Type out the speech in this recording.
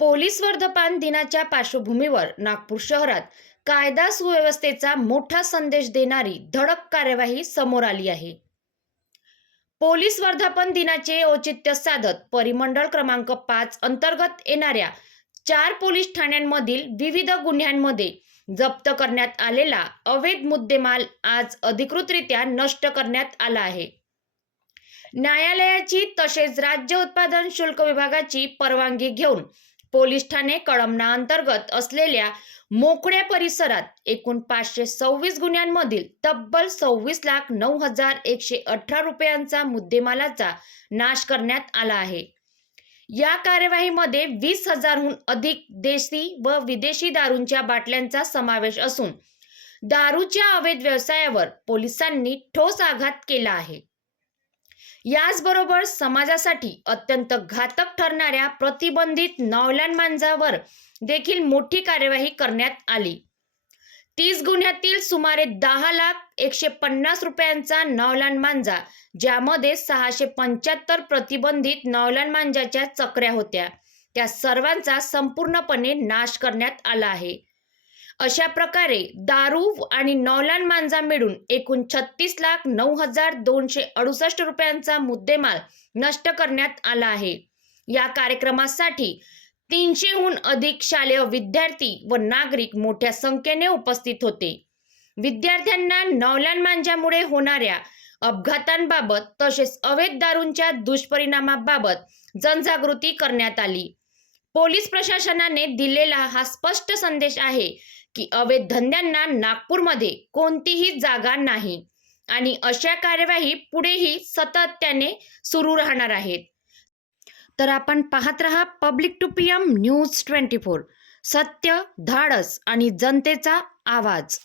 Police वर्धपान दिनाच्या पार्श्वभूमीवर नागपूर शहरात कायदा सुव्यवस्थेचा मोठा संदेश देणारी धडक कार्यवाही समोर आली आहे. पोलीस वर्धापन दिनाचे औचित्य साधत परिमंडळ क्रमांक पाच अंतर्गत येणाऱ्या चार पोलीस ठाण्यांमधील विविध गुन्ह्यांमध्ये जप्त करण्यात आलेला अवैध मुद्देमाल आज अधिकृतरित्या नष्ट करण्यात आला आहे. न्यायालयाची तसेच राज्य उत्पादन शुल्क विभागाची परवानगी घेऊन पोलीस ठाणे कळमना अंतर्गत असलेल्या मोकळ्या परिसरात एकूण पाचशे सव्वीस गुन्ह्यांमधील तब्बल सव्वीस लाख नऊ हजार एकशे अठरा रुपयांचा मुद्देमालाचा नाश करण्यात आला आहे. या कार्यवाहीमध्ये वीस हजारहून अधिक देशी व विदेशी दारूंच्या बाटल्यांचा समावेश असून दारूच्या अवैध व्यवसायावर पोलिसांनी ठोस आघात केला आहे. याचबरोबर समाजासाठी अत्यंत घातक ठरणाऱ्या प्रतिबंधित नौलान मांजावर देखील मोठी कार्यवाही करण्यात आली. तीस गुन्ह्यातील सुमारे दहा लाख एकशे पन्नास रुपयांचा नौलान मांजा ज्यामध्ये सहाशे पंच्याहत्तर प्रतिबंधित नौलान मांजाच्या चकऱ्या होत्या. त्या सर्वांचा संपूर्णपणे नाश करण्यात आला आहे. अशा प्रकारे दारू आणि नौलान मांजा मिळून एकूण छत्तीस लाख नऊ हजार दोनशे अडुसष्ट रुपयांचा मुद्देमाल नष्ट करण्यात आला आहे. या कार्यक्रमासाठी तीनशेहून अधिक शालेय विद्यार्थी व नागरिक मोठ्या संख्येने उपस्थित होते. विद्यार्थ्यांना नौलान मांजामुळे होणाऱ्या अपघातांबाबत तसेच अवैध दारूंच्या दुष्परिणामाबाबत जनजागृती करण्यात आली. पोलीस प्रशासनाने दिलेला हा स्पष्ट संदेश आहे की अवैध धंद्यांना नागपूरमध्ये कोणतीही जागा नाही. आणि अशा कार्यवाही पुढेही सातत्याने सुरू राहणार आहेत. तर आपण पाहत रहा public two P M news twenty four. सत्य धाडस आणि जनतेचा आवाज.